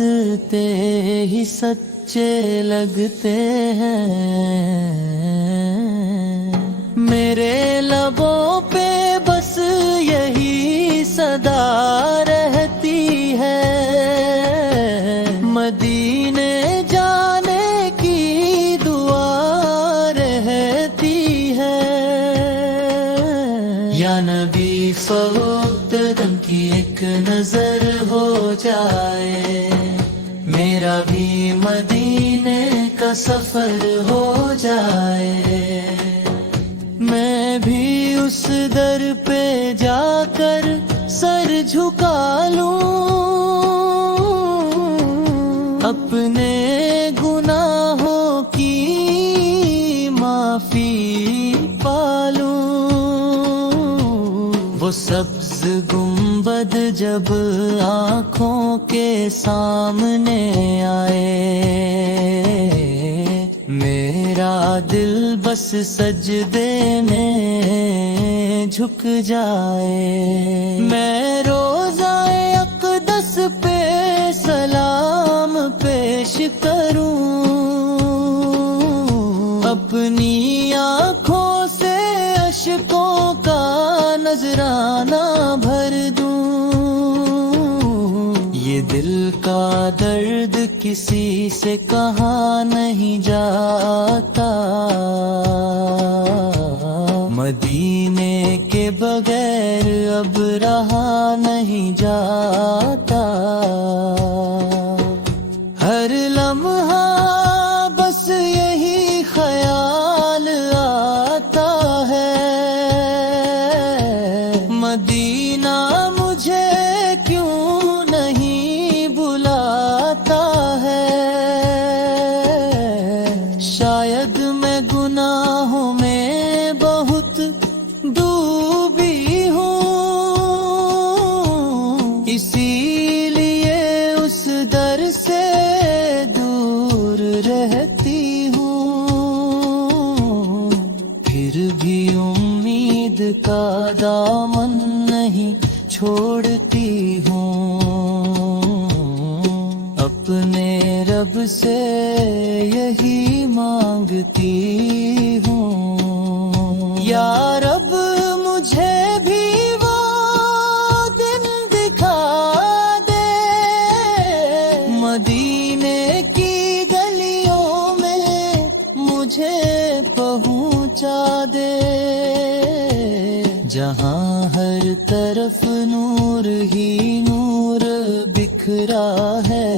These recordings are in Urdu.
ہنستے ہی سچے لگتے ہیں، میرے لبوں پہ بس یہی صدا رہتی ہے، مدینے جانے کی دعا رہتی ہے۔ یا نبی فوقت دم کی ایک نظر ہو جائے، میرا بھی مدینے کا سفر ہو جائے، میں بھی اس در پہ جا کر سر جھکا لوں، اپنے گناہوں کی معافی پالوں۔ وہ سبز گنبد جب آنکھوں کے سامنے آئے، میرا دل بس سجدے میں جھک جائے، میں روضہ اقدس پہ سلام پیش کروں، اپنی آنکھوں سے اشکوں کا نذرانہ بھر دوں، یہ دل کا درد کسی سے کہا نہیں جاتا، مدینے کے بغیر اب رہا نہیں جاتا، ہر لمحہ بس یہی خیال آتا ہے، مدینہ مجھے کیوں نہیں بلاتا ہے، شاید میں گناہوں میں بہت ڈوبی ہوں، اسی لیے اس در سے دور رہتی ہوں، پھر بھی امید کا دامن نہیں چھوڑتی ہوں، اپنے رب سے یہی مانگتی ہوں، یا رب مجھے بھی وہ دن دکھا دے، مدینے کی گلیوں میں مجھے پہنچا دے، جہاں ہر طرف نور ہی نور بکھرا ہے،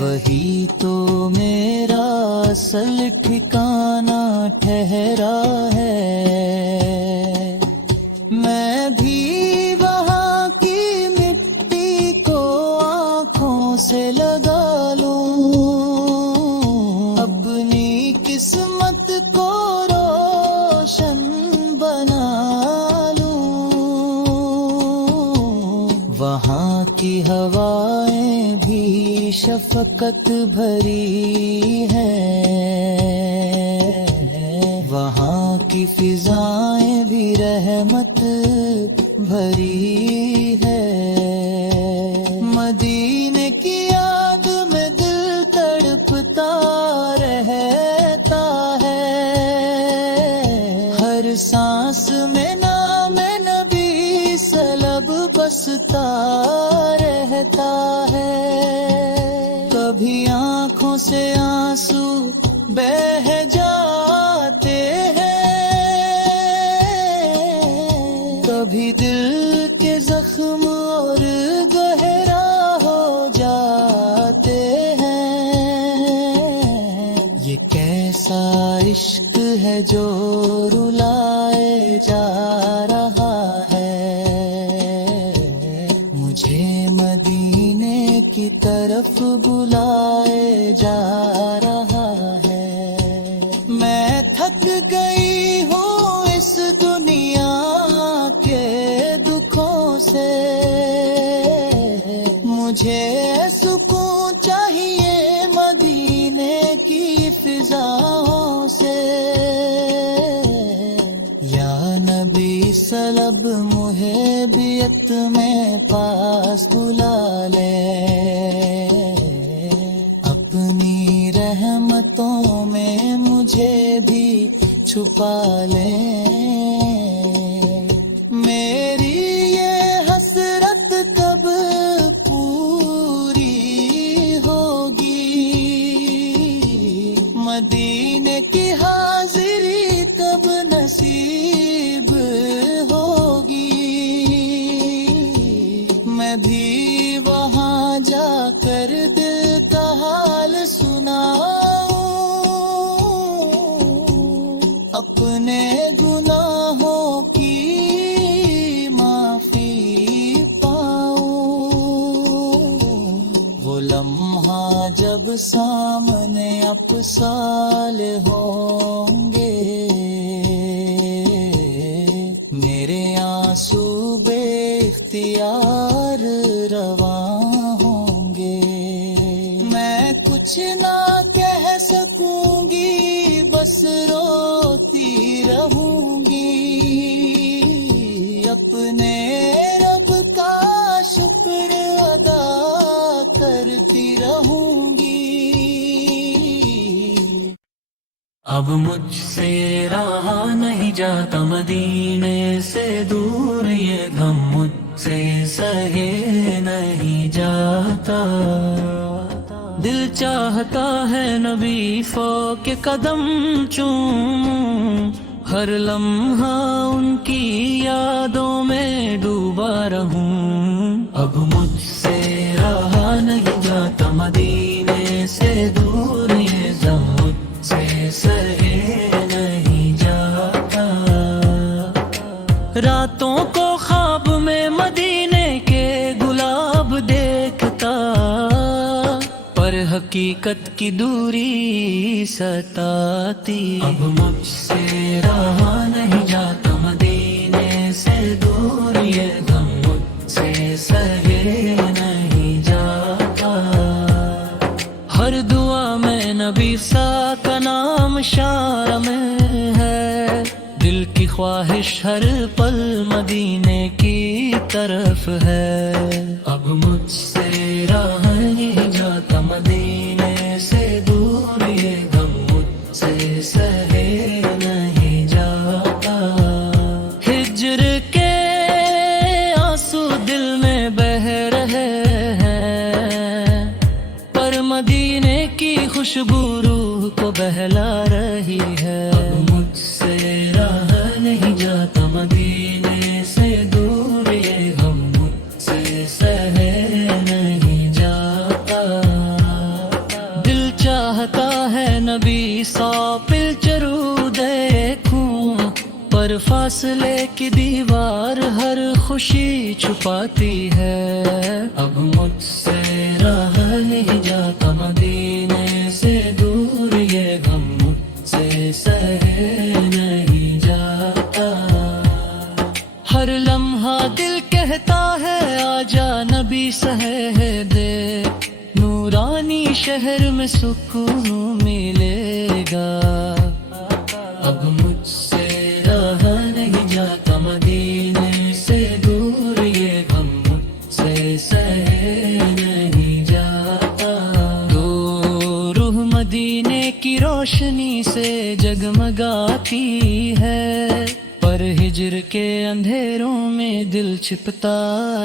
وہی تو میرا اصل ٹھکانہ ٹھہرا ہے، میں بھی وہاں کی مٹی کو آنکھوں سے لگا لوں، اپنی قسمت کو روشن بنا لوں، وہاں کی ہوائیں بھی شفقت بھری ہیں، وہاں کی فضائیں بھی رحمت بھری ہے، مدینے کی یاد میں دل تڑپتا رہتا ہے، ہر سانس میں نام نبی سلب بستا رہتا ہے، کبھی آنکھوں سے آنسو بہہ جاتے ہیں، کبھی دل کے زخم اور گہرا ہو جاتے ہیں، یہ کیسا عشق ہے جو رلائے جا رہا ہے، مجھے مدینے کی طرف بلائے جا رہا ہے، میں تھک گئی ہوں اس دنیا کے دکھوں سے، مجھے سکون چاہیے مدینے کی فضاؤں سے، یا نبی سلب محب رعیت میں پاس بلا لے، اپنی رحمتوں میں مجھے بھی چھپا لے۔ میری یہ حسرت کب پوری ہوگی، مدینے کی حاضری کب نصیب ہوگی، میں بھی وہاں جا کر دل کا حال سناؤں، اپنے گناہوں کی معافی پاؤں۔ وہ لمحہ جب سامنے افسال ہوں گے، میرے آنسو بے اختیار رواں ہوں گے، میں کچھ نہ کہہ سکوں گی، بس روتی رہوں گی، اپنے رب کا شکر ادا کرتی رہوں گی۔ اب مجھ سے رہا نہیں جاتا مدینے سے دور، یہ غم مجھ سے سہے نہیں جاتا، دل چاہتا ہے نبی فو کے قدم چوموں، ہر لمحہ ان کی یادوں میں ڈوبا رہوں۔ اب مجھ سے رہا نہیں جاتا مدینے سے دور، یہ غم مجھ سے سہے نہیں جاتا، راتوں کو خواب میں مدینے کے گلاب دیکھتا، پر حقیقت کی دوری ستاتی۔ اب مجھ سے رہا نہیں جاتا مدینے سے دور، یہ غم مجھ سے سہے نہیں جاتا، ہر دعا میں نبی سا کا نام شار میں ہے، دل کی خواہش ہر پل مدینے کی طرف ہے۔ اب مجھ سے رہا نہیں جاتا مدینے سے دور، یہ غم مجھ سے سہے نہیں جاتا، ہجر کے آنسو دل میں بہ رہے ہیں، پر مدینے کی خوشبو روح کو بہلا رہی ہے۔ اب مجھ سے رہا نہیں جاتا مدینے سے دور، یہ غم مجھ سے سہے نہیں جاتا، دل چاہتا ہے نبی سا پلچرو دیکھوں، پر فاصلے کی دیوار ہر خوشی چھپاتی ہے۔ اب مجھ سے رہا نہیں جاتا مدینے سے دور، یہ غم مجھ سے سہے نہیں جاتا، ہر لمحہ دل کہتا ہے آجا نبی سہے دے، نورانی شہر میں سکون ملے گا۔ اب مجھ سے رہا نہیں جاتا مدینے سے دور، یہ غم مجھ سے سہے نہیں جاتا، تو روح مدینے کی روشنی سے جگمگاتی ہے، پر ہجر کے اندھیروں میں دل چھپتا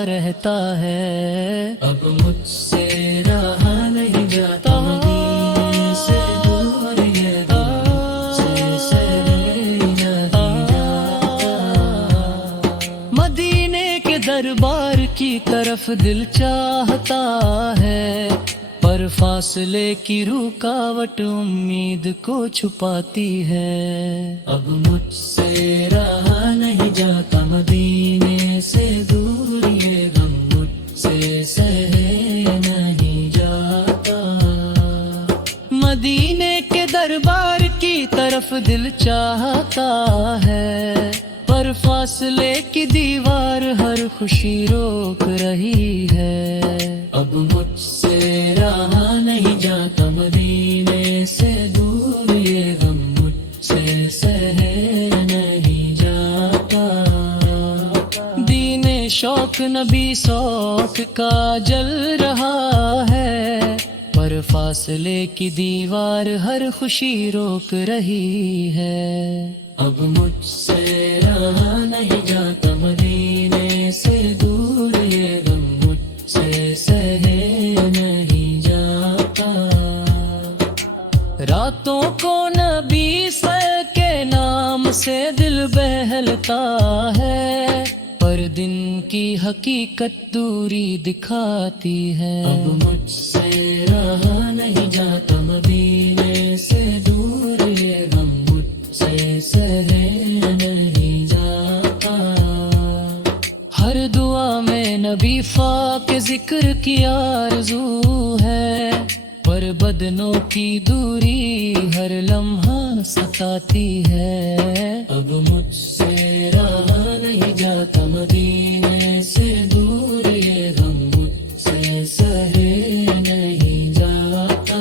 رہتا ہے۔ اب مجھ سے رہا نہیں جاتا مدینے سے دور، یہ غم مجھ سے سہے نہیں جاتا، مدینے کے دربار کی طرف دل چاہتا ہے، پر فاصلے کی رکاوٹ امید کو چھپاتی ہے۔ اب مجھ سے رہا نہیں جاتا مدینے سے دور، یہ غم مجھ سے سہے نہیں جاتا، مدینے کے دربار کی طرف دل چاہتا ہے، پر فاصلے کی دیوار ہر خوشی روک رہی ہے۔ اب مجھ سے رہا نہیں جاتا مدینے سے دور، یہ غم مجھ سے سہے نہیں جاتا، دین شوق شوق نبی سوک کا جل رہا ہے، پر فاصلے کی دیوار ہر خوشی روک رہی ہے۔ اب مجھ سے رہا نہیں جاتا مدینے سے دور، یہ غم مجھ سے سہے نہیں جاتا۔ راتوں کو نبی سر کے نام سے دل بہلتا ہے، پر دن کی حقیقت دوری دکھاتی ہے۔ اب مجھ سے رہا نہیں جاتا مدینے سے دور، یہ غم مجھ سے سہے نہیں جاتا۔ ہر دعا میں نبی پاک کے ذکر کی آرزو ہے، پر بدنوں کی دوری ہر لمحہ ستاتی ہے۔ اب مجھ سے رہا نہیں جاتا مدینے سے دور، یہ غم مجھ سے سہے نہیں جاتا۔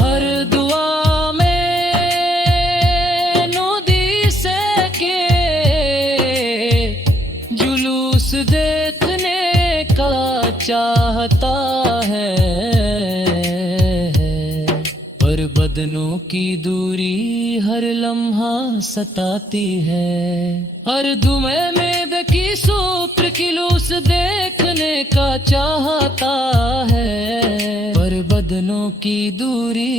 ہر دعا میں نودی سے کے جلوس دیکھنے کا چاہتا ہے، پر بدنوں کی دوری ہر لمحہ ستاتی ہے۔ ہر دمے میں بکی سوپر کلوس دیکھنے کا چاہتا ہے، پر بدنوں کی دوری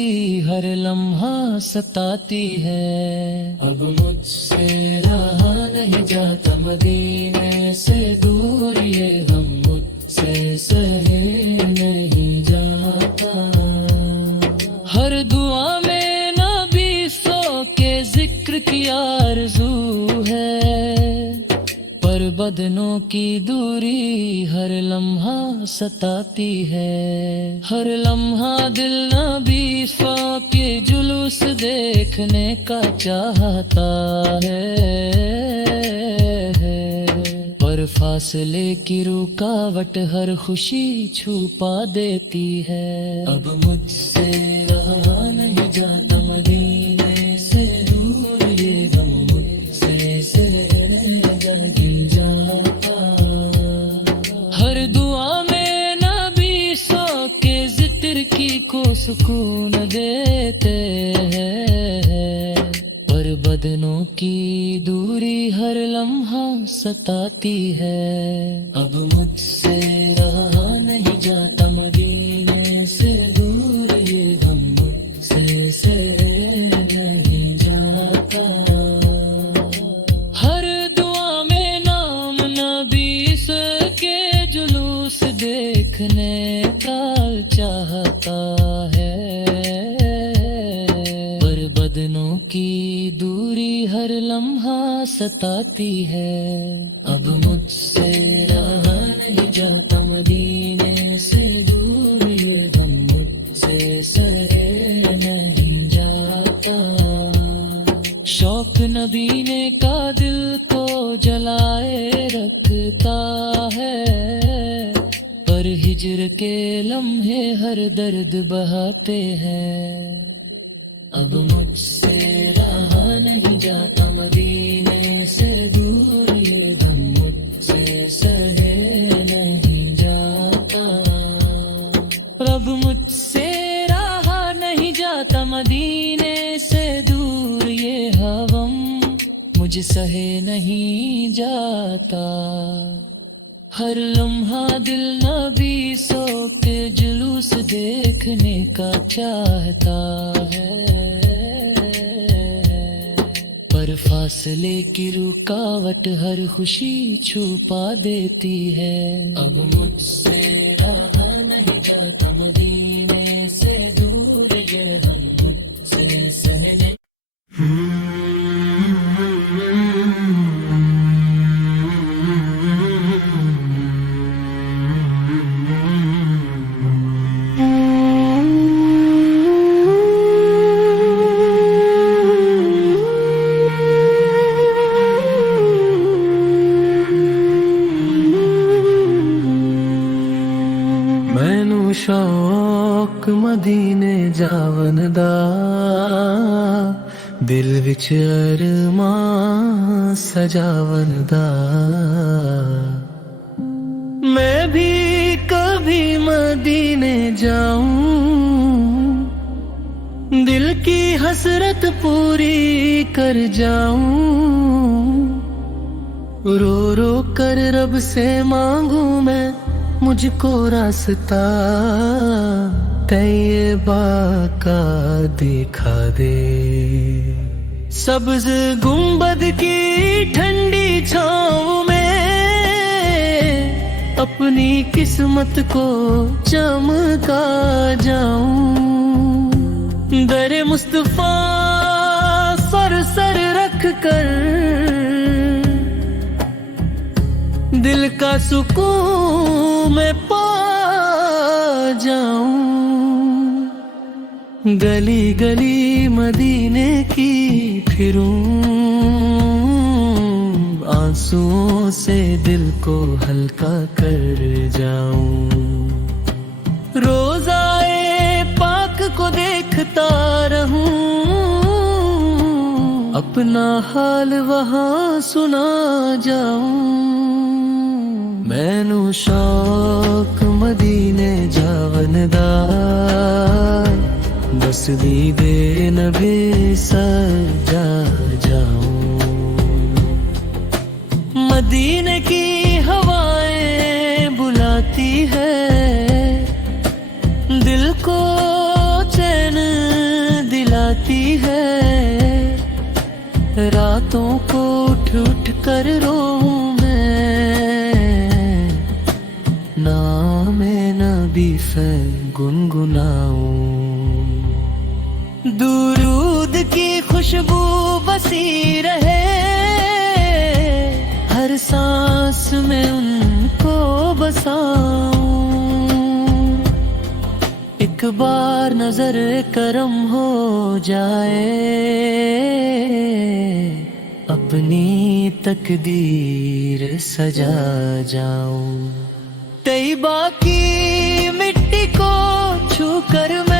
ہر لمحہ ستاتی ہے۔ اب مجھ سے رہا نہیں جاتا مدینے سے دور، یہ غم مجھ سے سہے نہیں جاتا۔ ہر دعا میں نبی سو کے ذکر کی آرزو ہے، پر بدنوں کی دوری ہر لمحہ ستاتی ہے۔ ہر لمحہ دل نبی سو کے جلوس دیکھنے کا چاہتا ہے، پر فاصلے کی رکاوٹ ہر خوشی چھپا دیتی ہے۔ اب مجھ سے رہا نہیں جاتا مدینے سے دور، یہ غم مجھ سے سہے نہیں جاتا۔ ہر دعا میں نبی سو کے ذکر کی کو سکون دیتے ہیں، پر بدنوں کی دوری ہر لمحہ ستاتی ہے۔ اب مجھ سے رہا نہیں جاتا مدینے سے دور، یہ غم مجھ سے سہے نہیں جاتا۔ ہر دعا میں نام نبی سے کے جلوس دیکھنے کا چاہتا ہے، پر بدنوں کی دوری ہر لمحہ ستاتی ہے۔ اب مجھ سے رہا نہیں جاتا مدینے سے دور، یہ غم مجھ سے سہے نہیں جاتا۔ شوق نبی نے کا دل کو جلائے رکھتا ہے، پر ہجر کے لمحے ہر درد بہاتے ہیں۔ اب مجھ سے رہا نہیں جاتا مدینے سے دور، یہ غم مجھ سے سہے نہیں جاتا۔ اب مجھ سے رہا نہیں جاتا مدینے سے دور، یہ غم مجھ سہے نہیں جاتا۔ ہر لمحہ دل نبی سو کے جلوس دیکھنے کا چاہتا ہے، پر فاصلے کی رکاوٹ ہر خوشی چھپا دیتی ہے۔ اب مجھ سے رہا نہیں جاتا مدینے سے دور، یہ غم مجھ سے سہے شوق مدینے جاون دا، دل وچ ارمان سجاون دا، میں بھی کبھی مدینے جاؤں، دل کی حسرت پوری کر جاؤں، رو رو کر رب سے مانگوں میں مجھ کو راستہ طیبہ کا دکھا دے۔ سبز گنبد کی ٹھنڈی چھاؤں میں اپنی قسمت کو چمکا جاؤں، در مصطفیٰ سر رکھ کر دل کا سکون میں پا جاؤں، گلی گلی مدینے کی پھروں، آنسوؤں سے دل کو ہلکا کر جاؤں، روضائے پاک کو دیکھتا رہوں، اپنا حال وہاں سنا جاؤں، مینوں شوق مدینے جاون دا، بس دیدے نبی سجا جاؤں، مدینے کی ہوائیں بلاتی ہے، دل کو چین دلاتی ہے، راتوں کو اٹھ اٹھ کر روؤں میں، نام نبی سے گنگناؤں، درود کی خوشبو بسی رہے، ہر سانس میں ان کو بساؤں، ایک بار نظر کرم ہو جائے، اپنی تقدیر سجا جاؤں، طیبہ کی مٹی کو چھو کر میں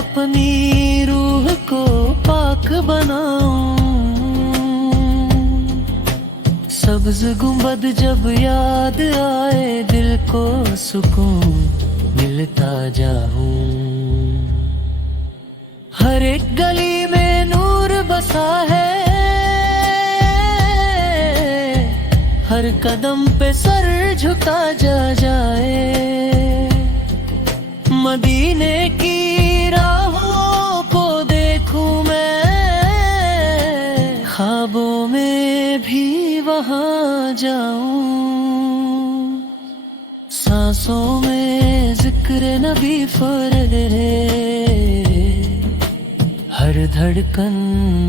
اپنی روح کو پاک بناؤں، سبز گنبد جب یاد آئے دل کو سکون ملتا جاؤں، ہر ایک گلی میں نور بسا ہے، ہر قدم پہ سر جھکا جائے، مدینے کی راہوں کو دیکھوں میں، خوابوں میں بھی وہاں جاؤں، سانسوں میں ذکر نبی پھرے، ہر دھڑکن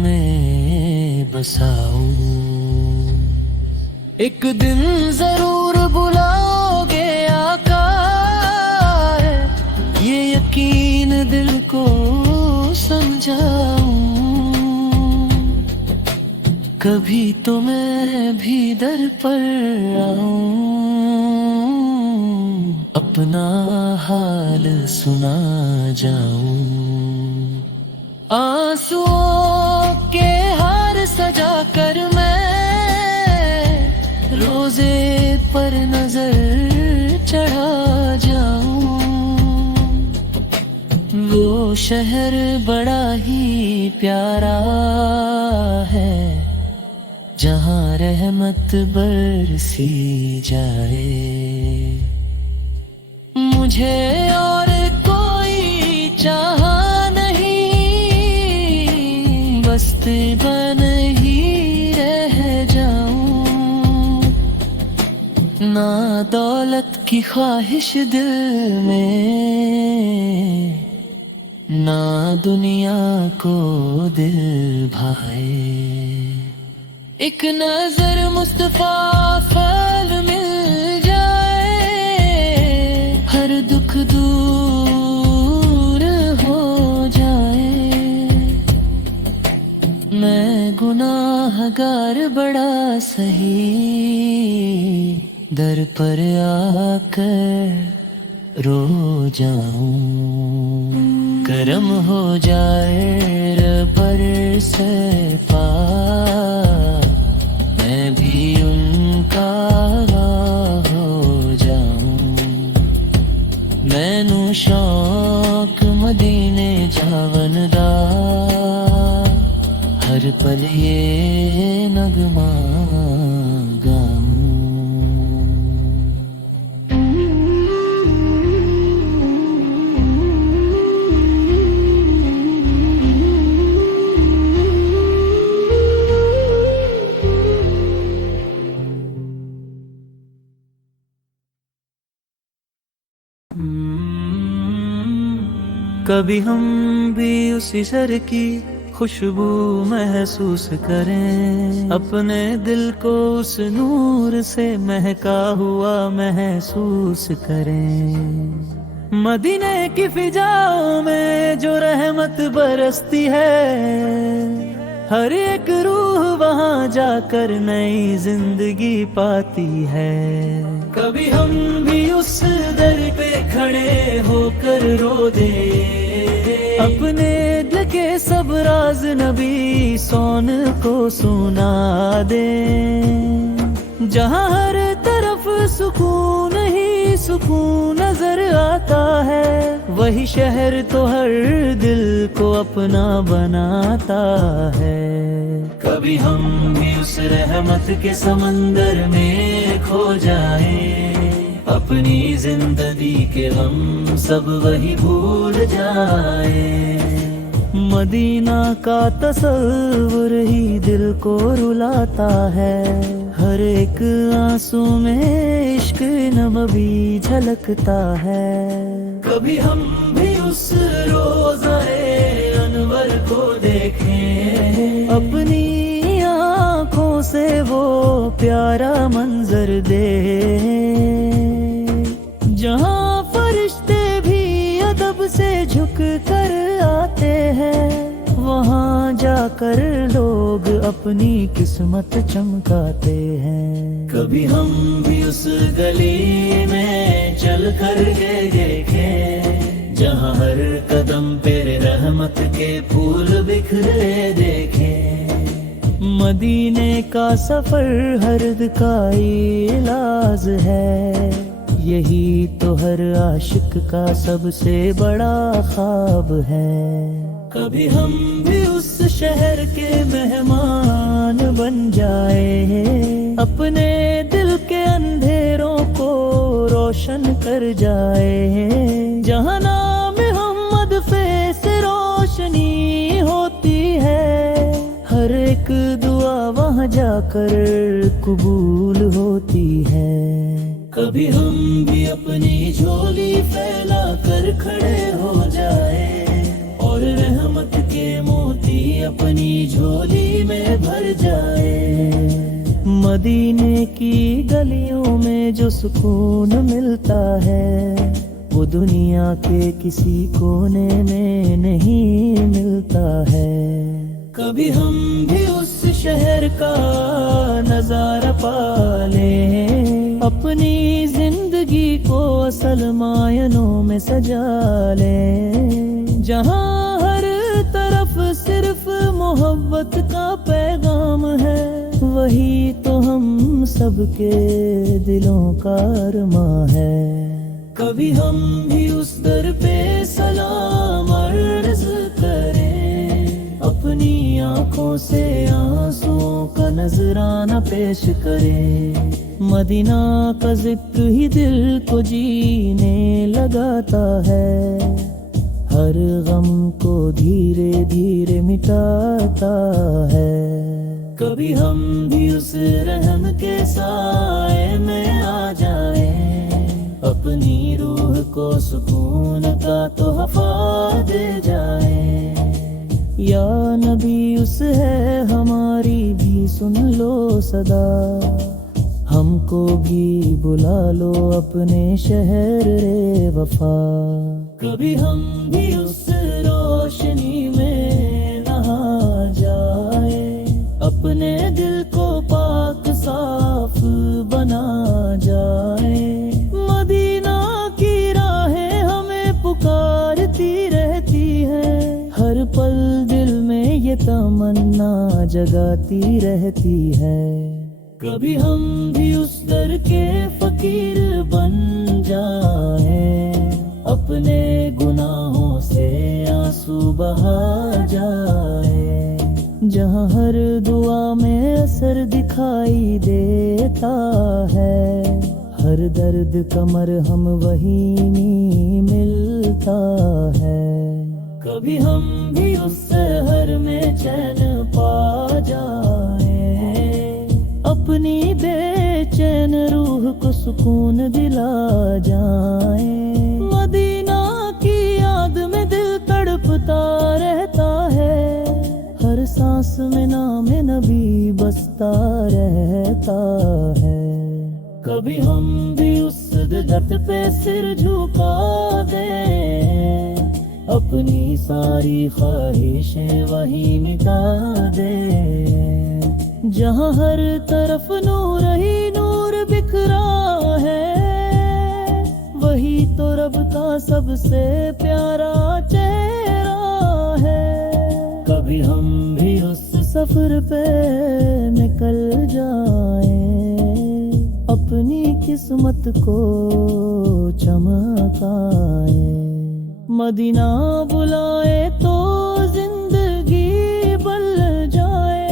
میں بساؤں، ایک دن ضرور بلاؤ گے آقا، یہ یقین دل کو سمجھاؤں، کبھی تو میں بھی در پر آؤں، اپنا حال سنا جاؤں، آنسوؤں کے ہار سجا کر میں روزے پر نظر چڑھا جاؤں، وہ شہر بڑا ہی پیارا ہے، جہاں رحمت برسی جائے، مجھے اور کوئی چاہا نہیں، بس بن ہی رہ جاؤں، نہ دولت کی خواہش دل میں، نہ دنیا کو دل بھائے، ایک نظر مصطفیٰ فعل مل جائے، ہر دکھ دور ہو جائے، میں گناہ گار بڑا سہی، در پر آ کر رو جاؤں، کرم ہو جائے ربر سے پاک، میں بھی ان کا مینوں شوق مدینے جاون دا، ہر پل یہ نغمہ گاؤں۔ کبھی ہم بھی اسی شہر کی خوشبو محسوس کریں، اپنے دل کو اس نور سے مہکا ہوا محسوس کریں۔ مدینے کی فضاؤں میں جو رحمت برستی ہے، ہر ایک روح وہاں جا کر نئی زندگی پاتی ہے۔ کبھی ہم بھی اس در پہ کھڑے ہو کر رو دیں، اپنے دل کے سب راز نبی سون کو سنا دیں۔ جہاں ہر طرف سکون ہی سکون نظر آتا ہے، وہی شہر تو ہر دل کو اپنا بناتا ہے۔ کبھی ہم بھی اس رحمت کے سمندر میں کھو جائیں، اپنی زندگی کے غم سب وہی بھول جائیں۔ مدینہ کا تصور ہی دل کو رلاتا ہے، ہر ایک آنسو میں عشق نبوی جھلکتا ہے۔ کبھی ہم بھی اس روضۂ انور کو دیکھیں، اپنی آنکھوں سے وہ پیارا منظر دیکھیں، جہاں فرشتے بھی ادب سے جھک کر آتے ہیں، وہاں جا کر لوگ اپنی قسمت چمکاتے ہیں۔ کبھی ہم بھی اس گلی میں چل کر کے دیکھیں، جہاں ہر قدم پہ رحمت کے پھول بکھرے دیکھیں۔ مدینے کا سفر ہرد کا علاج ہے، یہی تو ہر عاشق کا سب سے بڑا خواب ہے۔ کبھی ہم بھی اس شہر کے مہمان بن جائے، اپنے دل کے اندھیروں کو روشن کر جائے، جہاں نام محمد سے روشنی ہوتی ہے، ہر ایک دعا وہاں جا کر قبول ہوتی ہے۔ کبھی ہم بھی اپنی جھولی پھیلا کر کھڑے ہو جائے، اور رحمت کے موتی اپنی جھولی میں بھر جائے۔ مدینے کی گلیوں میں جو سکون ملتا ہے، وہ دنیا کے کسی کونے میں نہیں ملتا ہے۔ کبھی ہم بھی اس شہر کا نظارہ پا لیں، اپنی زندگی کو اصل معنوں میں سجا لیں، جہاں ہر طرف صرف محبت کا پیغام ہے، وہی تو ہم سب کے دلوں کا ارماں ہے۔ کبھی ہم بھی اس در پہ سلام عرض کریں، اپنی آنکھوں سے آنسوں کا نذرانہ پیش کریں۔ مدینہ کا ذکر ہی دل کو جینے لگاتا ہے، ہر غم کو دھیرے دھیرے مٹاتا ہے۔ کبھی ہم بھی اس رحم کے سائے میں آ جائیں، اپنی روح کو سکون کا تحفہ دے جائیں۔ یا نبی اس ہے ہماری بھی سن لو صدا، ہم کو بھی بلا لو اپنے شہر وفا۔ کبھی ہم بھی اس روشنی میں نہا جائیں، اپنے دل کو پاک صاف بنا جائیں۔ مدینہ کی راہیں ہمیں پکارتی رہتی ہیں، ہر پل دل میں یہ تمنا جگاتی رہتی ہے۔ کبھی ہم بھی اس در کے فقیر بن جائیں، اپنے گناہوں سے آنسو بہا جائے، جہاں ہر دعا میں اثر دکھائی دیتا ہے، ہر درد کا مرہم وہیں ملتا ہے۔ کبھی ہم بھی اس سحر میں چین پا جائیں، اپنی بے چین روح کو سکون دلا جائیں، مدینہ کی یاد میں دل تڑپتا رہتا ہے، ہر سانس میں نام نبی بستا رہتا ہے۔ کبھی ہم بھی اس درد پہ سر جھکا دیں، اپنی ساری خواہشیں وہی مٹا دیں، جہاں ہر طرف نور ہی نور بکھرا ہے، وہی تو رب کا سب سے پیارا چہرہ ہے۔ کبھی ہم بھی اس سفر پہ نکل جائیں، اپنی قسمت کو چمکائیں، مدینہ بلائے تو زندگی بل جائے،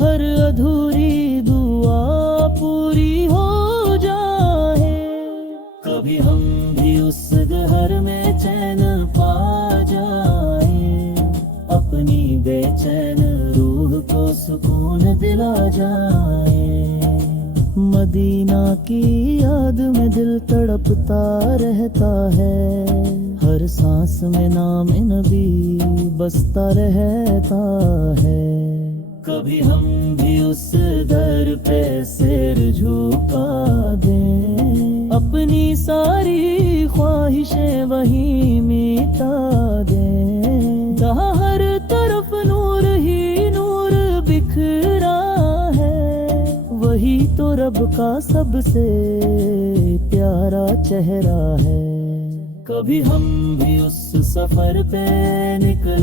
ہر ادھوری دعا پوری ہو جائے۔ کبھی ہم بھی اس گھر میں چین پا جائیں، اپنی بے چین روح کو سکون دلا جائیں، مدینہ کی یاد میں دل تڑپتا رہتا ہے، ہر سانس میں نام نبی بستا رہتا ہے۔ کبھی ہم بھی اس در پہ سر جھکا دیں، اپنی ساری خواہشیں وہیں مٹا دیں، جہاں ہر طرف نور ہی نور بکھرا ہے، وہی تو رب کا سب سے پیارا چہرہ ہے۔ کبھی ہم بھی اس سفر پہ نکل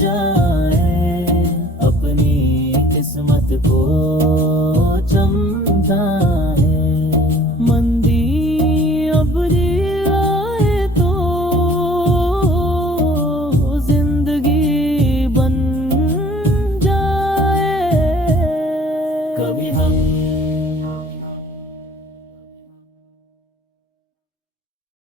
جائیں، اپنی قسمت کو چمکائیں۔